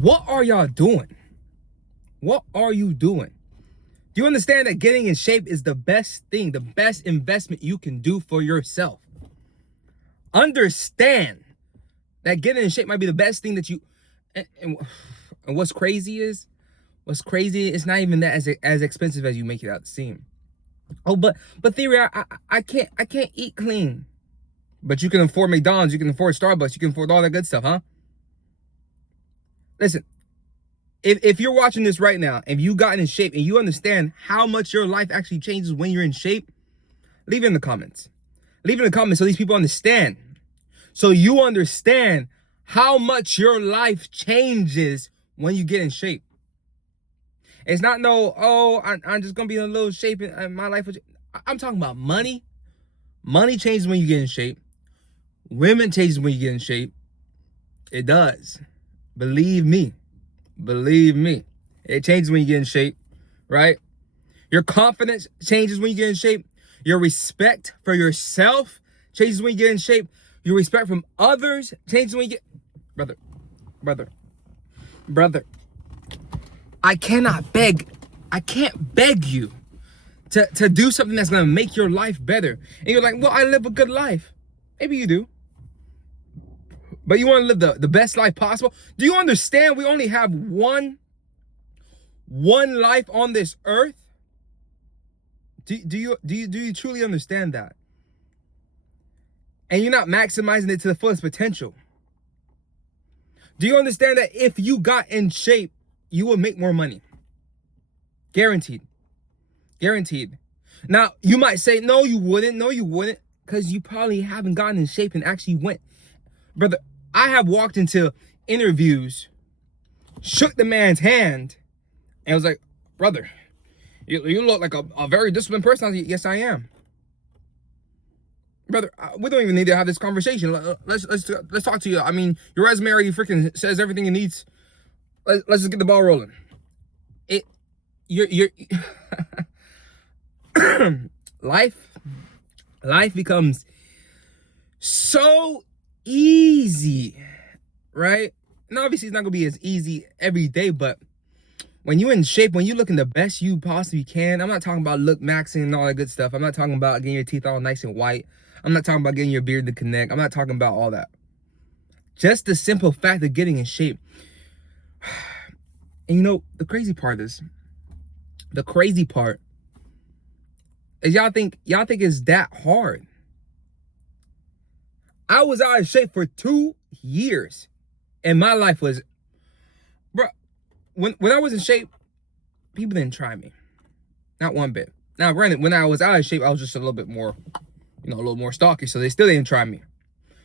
What are y'all doing? What are you doing? Do you understand that getting in shape is the best thing, the best investment you can do for yourself? Understand that getting in shape might be the best thing that you. And what's crazy is, it's not even that as expensive as you make it out to seem. Oh, but theory, I can't eat clean. But you can afford McDonald's, you can afford Starbucks, you can afford all that good stuff, huh? Listen, if you're watching this right now, and you gotten in shape and you understand how much your life actually changes when you're in shape, leave it in the comments. Leave it in the comments so these people understand. So you understand how much your life changes when you get in shape. It's not I'm just gonna be in a little shape and my life. I'm talking about money. Money changes when you get in shape. Women changes when you get in shape. It does. Believe me. Believe me. It changes when you get in shape, right? Your confidence changes when you get in shape. Your respect for yourself changes when you get in shape. Your respect from others changes when you get... Brother. I can't beg you to do something that's gonna make your life better. And you're like, well, I live a good life. Maybe you do. But you want to live the best life possible? Do you understand we only have one life on this earth? Do you truly understand that? And you're not maximizing it to the fullest potential. Do you understand that if you got in shape, you will make more money? Guaranteed. Guaranteed. Now, you might say, no, you wouldn't. No, you wouldn't. Because you probably haven't gotten in shape and actually went. Brother, I have walked into interviews, shook the man's hand, and was like, brother, you look like a very disciplined person. I was like, yes, I am. Brother, we don't even need to have this conversation. Let's talk to you. I mean, your resume already freaking says everything it needs. Let's just get the ball rolling. You're life becomes so easy, right? And obviously it's not gonna be as easy every day, but when you're in shape, when you're looking the best you possibly can, I'm not talking about look maxing and all that good stuff. I'm not talking about getting your teeth all nice and white. I'm not talking about getting your beard to connect. I'm not talking about all that. Just the simple fact of getting in shape. And you know, the crazy part is y'all think it's that hard. I was out of shape for 2 years, and my life was, bro. When I was in shape, people didn't try me, not one bit. Now, granted, when I was out of shape, I was just a little bit more, a little more stocky, so they still didn't try me,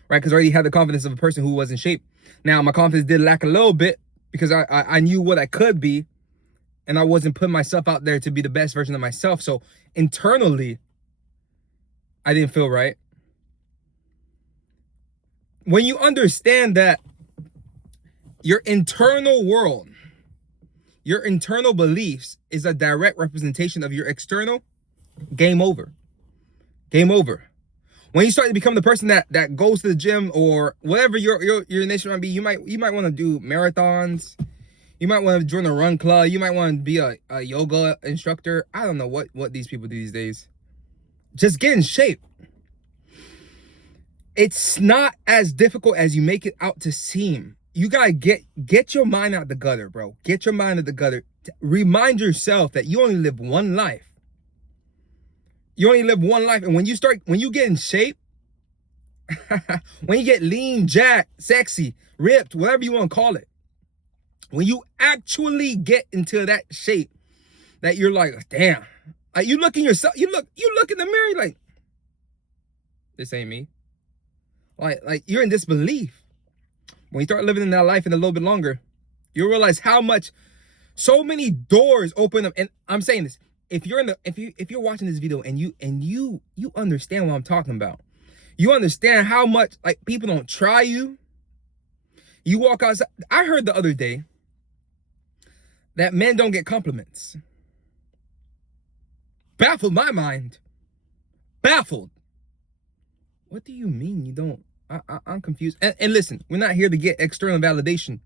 right? Because I already had the confidence of a person who was in shape. Now, my confidence did lack a little bit because I knew what I could be, and I wasn't putting myself out there to be the best version of myself. So internally, I didn't feel right. When you understand that your internal world, your internal beliefs is a direct representation of your external, game over. Game over. When you start to become the person that goes to the gym or whatever your nation might be, you might want to do marathons. You might want to join a run club. You might want to be a yoga instructor. I don't know what these people do these days. Just get in shape. It's not as difficult as you make it out to seem. You gotta get your mind out the gutter, bro. Get your mind out the gutter. Remind yourself that you only live one life. You only live one life. And when you get in shape, when you get lean, jacked, sexy, ripped, whatever you want to call it, when you actually get into that shape that you're like, damn, like you look in yourself, you look in the mirror like, this ain't me. Like you're in disbelief. When you start living in that life and a little bit longer, you realize how much, so many doors open up. And I'm saying this, if you're watching this video and you understand what I'm talking about, you understand how much like people don't try you. You walk outside. I heard the other day that men don't get compliments. Baffled my mind. Baffled. What do you mean you don't? I'm confused. And listen, we're not here to get external validation,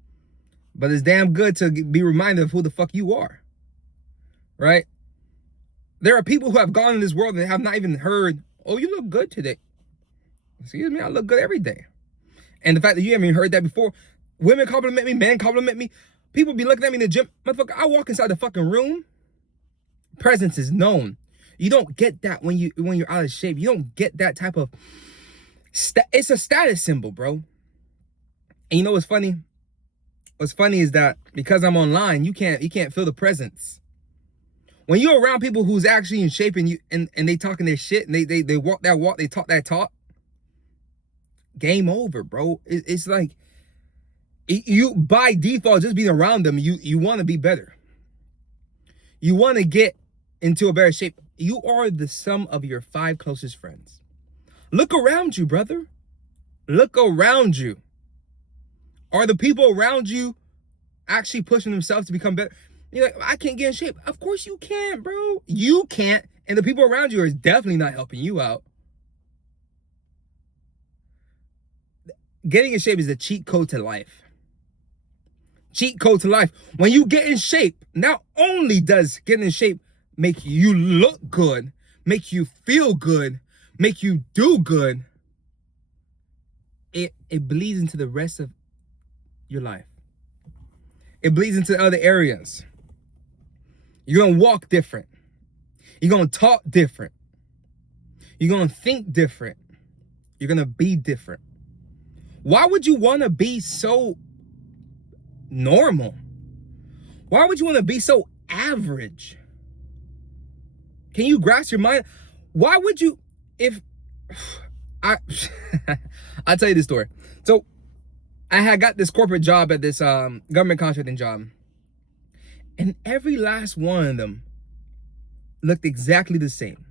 but it's damn good to be reminded of who the fuck you are, right? There are people who have gone in this world and have not even heard, oh, you look good today. Excuse me, I look good every day. And the fact that you haven't even heard that before, women compliment me, men compliment me, people be looking at me in the gym. Motherfucker, I walk inside the fucking room, presence is known. You don't get that when you're out of shape. You don't get that type of, it's a status symbol, bro. And you know what's funny? What's funny is that because I'm online, you can't feel the presence. When you're around people who's actually in shape and they talking their shit and they walk that walk, they talk that talk, game over, bro. It's like you by default, just being around them, you want to be better. You want to get into a better shape. You are the sum of your 5 closest friends. Look around you, brother. Look around you. Are the people around you actually pushing themselves to become better? You're like, I can't get in shape. Of course you can, bro. You can't. And the people around you are definitely not helping you out. Getting in shape is a cheat code to life. Cheat code to life. When you get in shape, not only does getting in shape make you look good, make you feel good, make you do good, it bleeds into the rest of your life. It bleeds into other areas. You're gonna walk different. You're gonna talk different. You're gonna think different. You're gonna be different. Why would you wanna be so normal? Why would you wanna be so average? Can you grasp your mind? Why would you, if I'll tell you this story. So I had got this corporate job at this government contracting job. And every last one of them looked exactly the same.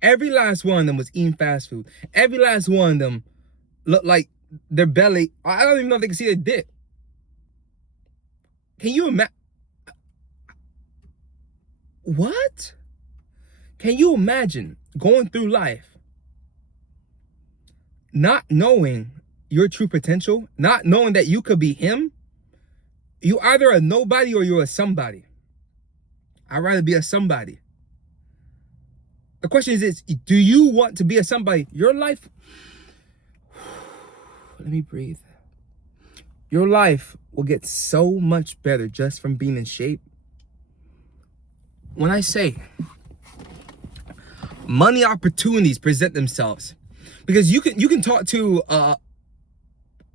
Every last one of them was eating fast food. Every last one of them looked like their belly, I don't even know if they can see their dick. Can you imagine? What? Can you imagine going through life not knowing your true potential, not knowing that you could be him? You either a nobody or you're a somebody. I'd rather be a somebody. The question is this, do you want to be a somebody? Your life, let me breathe. Your life will get so much better just from being in shape. When I say money opportunities present themselves, because you can talk to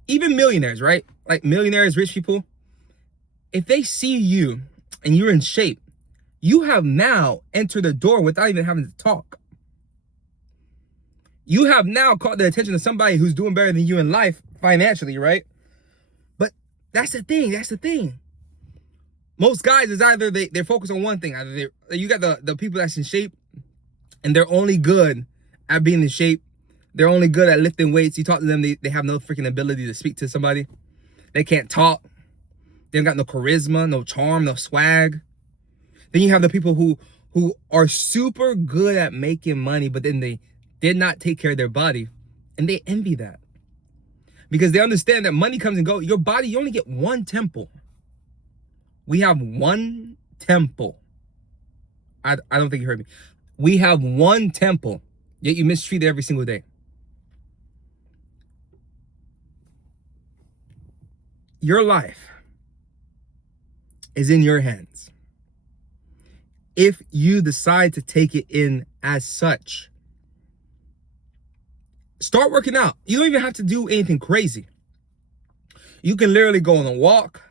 even millionaires, right? Like millionaires, rich people. If they see you and you're in shape, you have now entered the door without even having to talk. You have now caught the attention of somebody who's doing better than you in life financially, right? But that's the thing. That's the thing. Most guys is either they're focused on one thing. Either you got the people that's in shape and they're only good at being in shape. They're only good at lifting weights. You talk to them, they have no freaking ability to speak to somebody. They can't talk. They don't got no charisma, no charm, no swag. Then you have the people who are super good at making money, but then they did not take care of their body. And they envy that. Because they understand that money comes and goes. Your body, you only get one temple. We have one temple. I don't think you heard me. We have one temple, yet you mistreat it every single day. Your life is in your hands. If you decide to take it in as such, start working out. You don't even have to do anything crazy. You can literally go on a walk.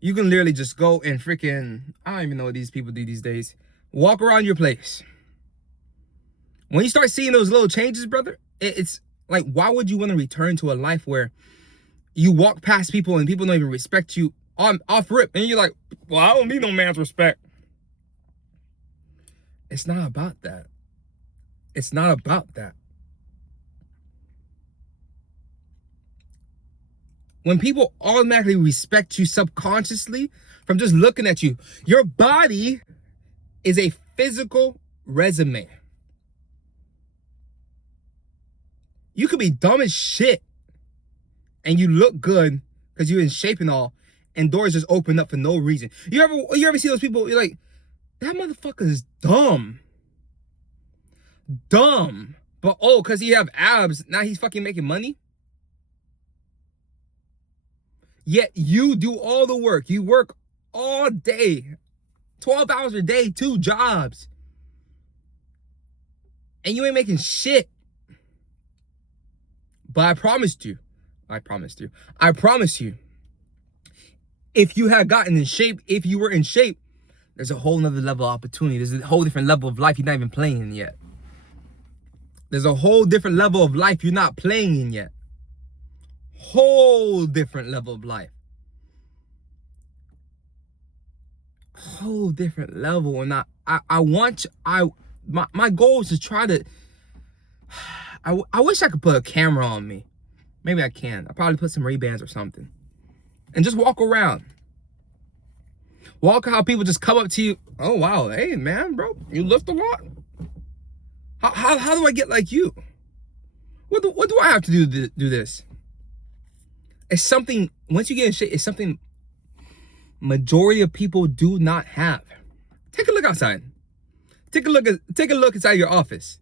You can literally just go and freaking, I don't even know what these people do these days. Walk around your place. When you start seeing those little changes, brother, it's like, why would you want to return to a life where you walk past people and people don't even respect you off rip? And you're like, well, I don't need no man's respect. It's not about that. It's not about that. When people automatically respect you subconsciously from just looking at you, your body is a physical resume. You could be dumb as shit and you look good because you're in shape and all, and doors just open up for no reason. You ever see those people? You're like, that motherfucker is dumb, dumb. But oh, cause he have abs, now he's fucking making money. Yet you do all the work. You work all day, 12 hours a day, 2 jobs, and you ain't making shit. But I promise you, if you had gotten in shape, if you were in shape, there's a whole nother level of opportunity. There's a whole different level of life you're not even playing in yet. There's a whole different level of life you're not playing in yet. Whole different level of life. Whole different level. And my goal is to try to, I wish I could put a camera on me. Maybe I can. I'll probably put some Ray-Bans or something. And just walk around. Walk how people just come up to you. Oh, wow. Hey, man, bro. You lift a lot. How do I get like you? What do I have to do to do this? It's something, once you get in shape, it's something majority of people do not have. Take a look outside. Take a look inside your office.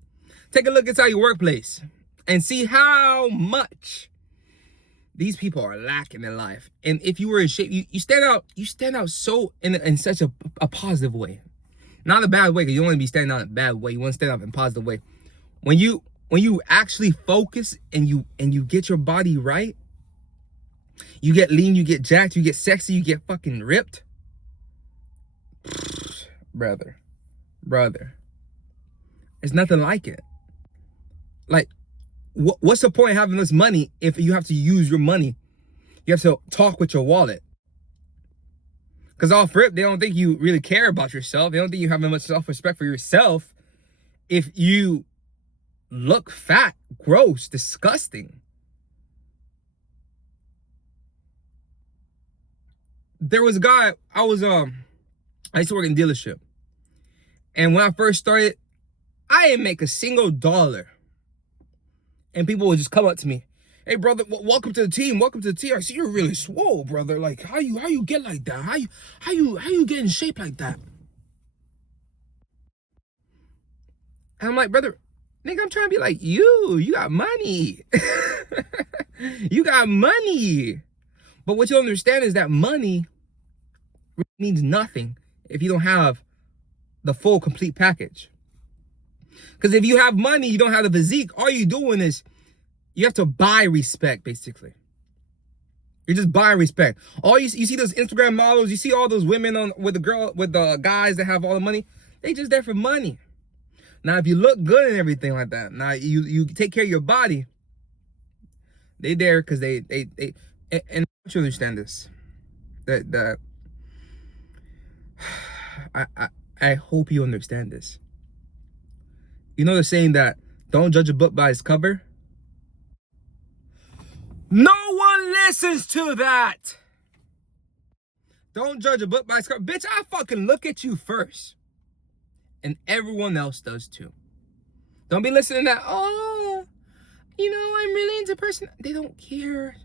Take a look inside your workplace and see how much these people are lacking in life. And if you were in shape, you stand out so in such a positive way. Not a bad way, because you don't want to be standing out in a bad way. You want to stand out in a positive way. When you actually focus and you get your body right, you get lean, you get jacked, you get sexy, you get fucking ripped. Brother. It's nothing like it. Like, what's the point of having this money if you have to use your money? You have to talk with your wallet. Because off rip, they don't think you really care about yourself. They don't think you have much self-respect for yourself if you look fat, gross, disgusting. There was a guy, I used to work in dealership. And when I first started, I didn't make a single dollar. And people would just come up to me. Hey, brother, welcome to the team. Welcome to the team. I see you're really swole, brother. Like, how you get like that? How you get in shape like that? And I'm like, brother, nigga, I'm trying to be like you. You got money. You got money. But what you understand is that money means nothing if you don't have the full, complete package. Because if you have money, you don't have the physique, all you're doing is you have to buy respect, basically. You're just buying respect. All you see those Instagram models, you see all those women with the guys that have all the money, they just there for money. Now, if you look good and everything like that, now you take care of your body, they there because they and I want you to understand this. That I hope you understand this. You know the saying that don't judge a book by its cover? No one listens to that. Don't judge a book by its cover. Bitch, I fucking look at you first. And everyone else does too. Don't be listening to that, oh, you know, I'm really into person. They don't care.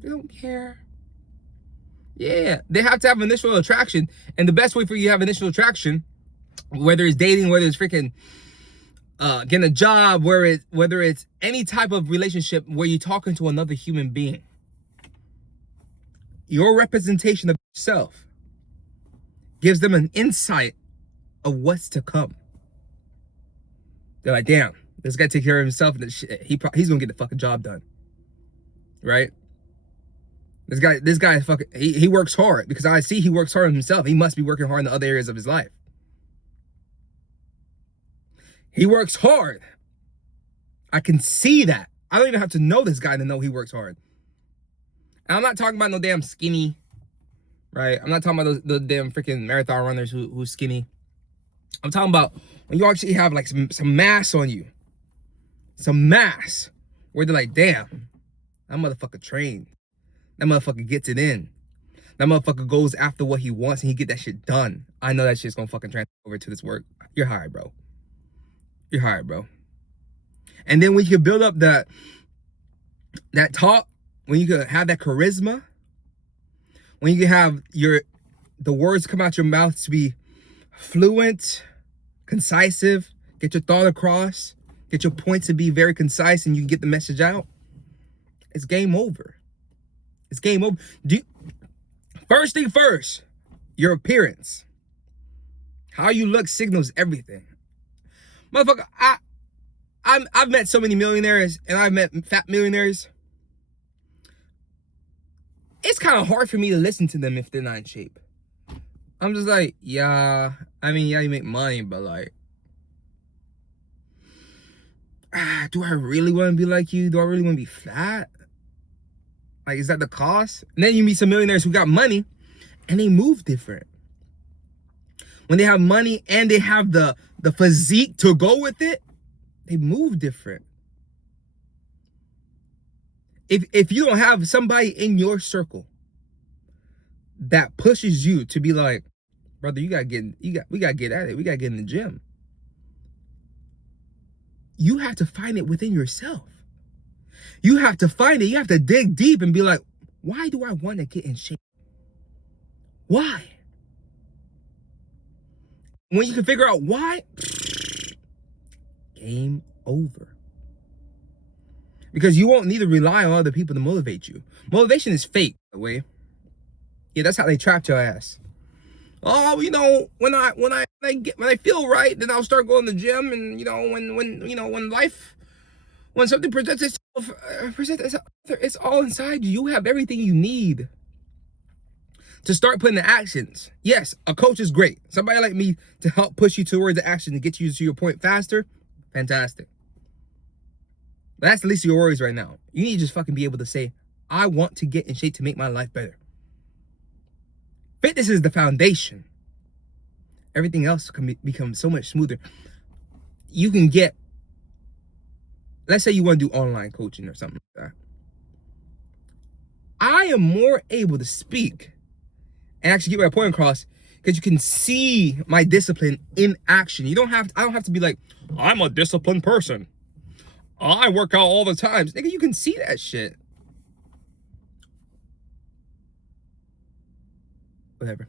They don't care. Yeah, they have to have initial attraction. And the best way for you to have initial attraction, whether it's dating, whether it's freaking getting a job, whether it's any type of relationship where you're talking to another human being, your representation of yourself gives them an insight of what's to come. They're like, damn, this guy take care of himself, and he's gonna get the fucking job done, right? This guy fucking he works hard, because I see he works hard on himself. He must be working hard in the other areas of his life. He works hard. I can see that. I don't even have to know this guy to know he works hard. And I'm not talking about no damn skinny, right? I'm not talking about the damn freaking marathon runners who's skinny. I'm talking about when you actually have like some mass on you. Some mass. Where they're like, damn, that motherfucker trained. That motherfucker gets it in. That motherfucker goes after what he wants and he get that shit done. I know that shit's gonna fucking transfer over to this work. You're hired, bro. You're hired, bro. And then when you can build up that talk, when you can have that charisma, when you have the words come out your mouth to be fluent, concisive, get your thought across, get your point to be very concise, and you can get the message out, it's game over. It's game over. First thing first, your appearance. How you look signals everything. Motherfucker, I've met so many millionaires, and I've met fat millionaires. It's kind of hard for me to listen to them if they're not in shape. I'm just like, yeah, I mean, yeah, you make money, but like, do I really want to be like you? Do I really want to be fat? Like, is that the cost? And then you meet some millionaires who got money and they move different. When they have money and they have the physique to go with it, they move different. If you don't have somebody in your circle that pushes you to be like, brother, we gotta get at it. We gotta get in the gym. You have to find it within yourself. You have to find it. You have to dig deep and be like, why do I want to get in shape? Why? When you can figure out why, game over. Because you won't need to rely on other people to motivate you. Motivation is fake, by the way. Yeah, that's how they trapped your ass. Oh, you know, when I feel right, then I'll start going to the gym, and you know, when something presents itself, it's all inside you. You have everything you need to start putting the actions. Yes, a coach is great. Somebody like me to help push you towards the action to get you to your point faster, fantastic. But that's the least of your worries right now. You need to just fucking be able to say, I want to get in shape to make my life better. Fitness is the foundation. Everything else can become so much smoother. You can get, let's say you want to do online coaching or something like that. I am more able to speak and actually get my point across because you can see my discipline in action. I don't have to be like, I'm a disciplined person. I work out all the time. Nigga, you can see that shit. Whatever.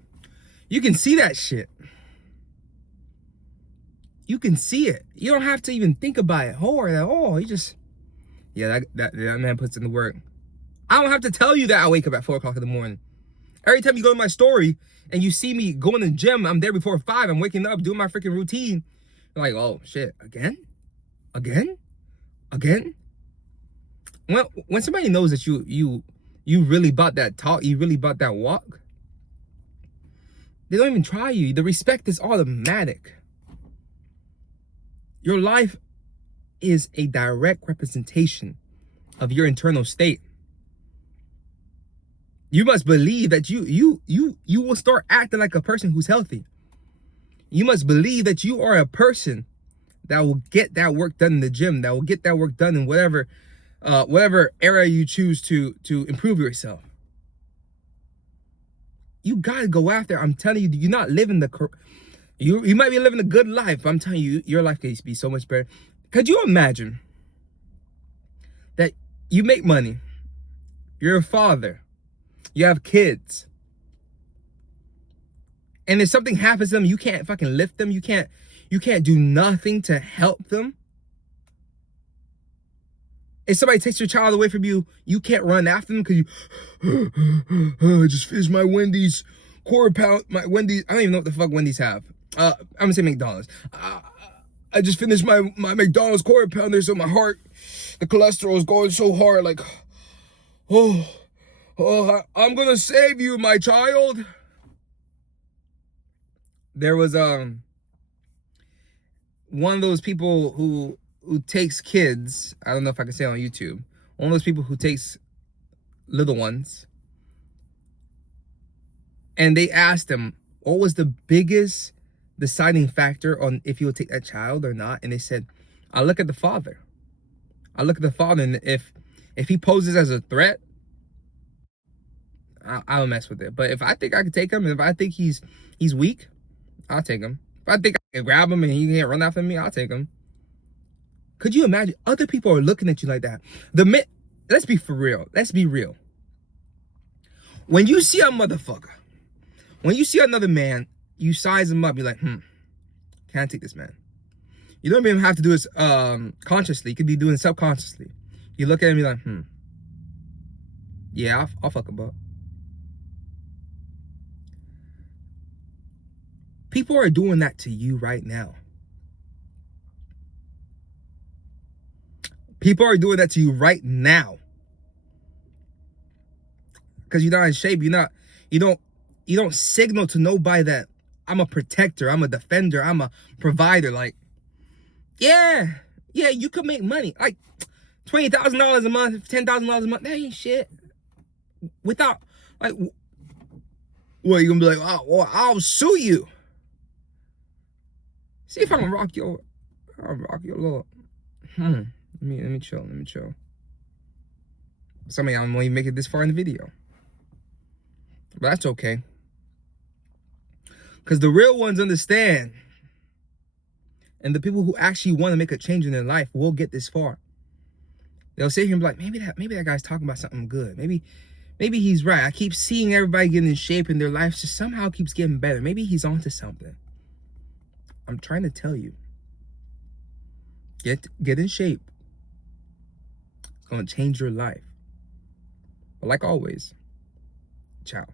You can see that shit. You can see it. You don't have to even think about it hard at all. You just, yeah, that man puts in the work. I don't have to tell you that I wake up at 4 o'clock in the morning. Every time you go to my story and you see me going to the gym, I'm there before 5. I'm waking up, doing my freaking routine. You're like, oh shit, again? When somebody knows that you really about that talk, you really about that walk, they don't even try you. The respect is automatic. Your life is a direct representation of your internal state. You must believe that you will start acting like a person who's healthy. You must believe that you are a person that will get that work done in the gym, that will get that work done in whatever area you choose to improve yourself. You gotta go after. I'm telling you, you're not living you might be living a good life, but I'm telling you, your life can be so much better. Could you imagine that you make money, you're a father, you have kids, and if something happens to them, you can't fucking lift them, you can't do nothing to help them? If somebody takes your child away from you, you can't run after them because I just finished my Wendy's quarter pound, my Wendy's, I don't even know what the fuck Wendy's have. I'm gonna say McDonald's. I just finished my McDonald's quarter pounder, so my heart, the cholesterol is going so hard, like, I'm gonna save you, my child. There was one of those people who takes kids, I don't know if I can say it on YouTube, one of those people who takes little ones, and they asked him what was the biggest deciding factor on if you would take that child or not, and they said, I look at the father, and if he poses as a threat, I'll mess with it. But if I think I can take him, and if I think he's weak, I'll take him. If I think I can grab him and he can't run after me, I'll take him. Could you imagine? Other people are looking at you like that. Let's be for real. Let's be real. When you see a motherfucker, when you see another man, you size him up. You're like, can't take this man. You don't even have to do this consciously. You could be doing it subconsciously. You look at him, you're like, yeah, I'll fuck him up. People are doing that to you right now. People are doing that to you right now. Because you're not in shape. You don't signal to nobody that I'm a protector, I'm a defender, I'm a provider. Like, yeah, you could make money. Like $20,000 a month, $10,000 a month, that ain't shit. Without, like, well, you're gonna be like, oh, I'll sue you. See if I can I'll rock your little. Let me chill. Somebody, I don't even make it this far in the video, but that's okay. Because the real ones understand, and the people who actually want to make a change in their life will get this far. They'll sit here and be like, maybe that guy's talking about something good. Maybe he's right. I keep seeing everybody getting in shape and their life just somehow keeps getting better. Maybe he's onto something. I'm trying to tell you. Get in shape. It's gonna change your life. But like always, ciao.